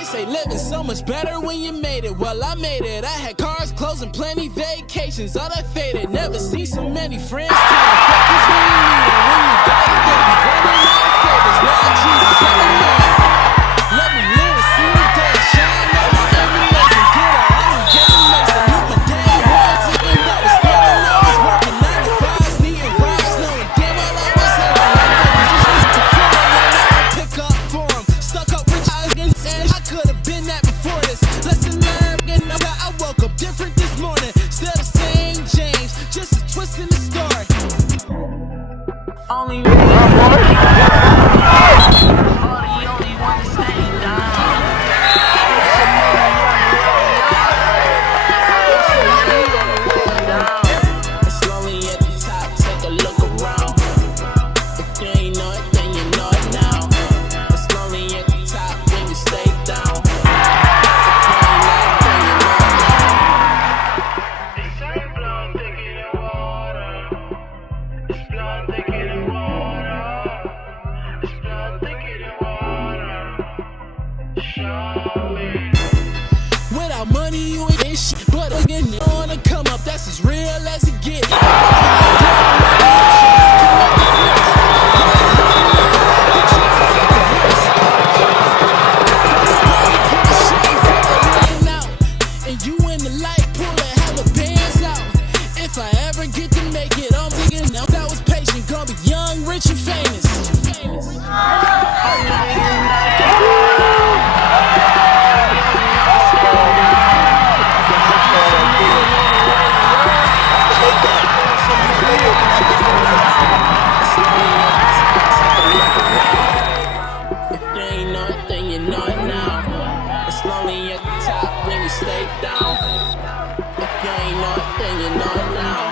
They say living so much better when you made it. Well, I made it. I had cars, clothes, and plenty vacations. All that faded. Never seen so many friends. Time to focus when you need it. When you got it, they be running out of favors. Lord Jesus, let me know. Let me live and see the day. Shine on my every lesson. Get her. I don't get amazing. Look my damn words. Even though it's standing, I was working 9 to 5s, needing rides, knowing damn well I was having like to feel like I pick up for 'em. Stuck up rich against and I could have been that before this. Lesson learned, and I woke up different this morning. Still the same James, just a twist in the story. Only without money, you ain't this shit. But again, you wanna come up, that's as real as it gets. And you in the light pool and have the bands out. If I ever get to make it, I'm thinking now that was patient. Gonna be young, rich, and famous. If you ain't know it, then you know it now. It's lonely at the top when you stay down. If you ain't know it, then you know it now.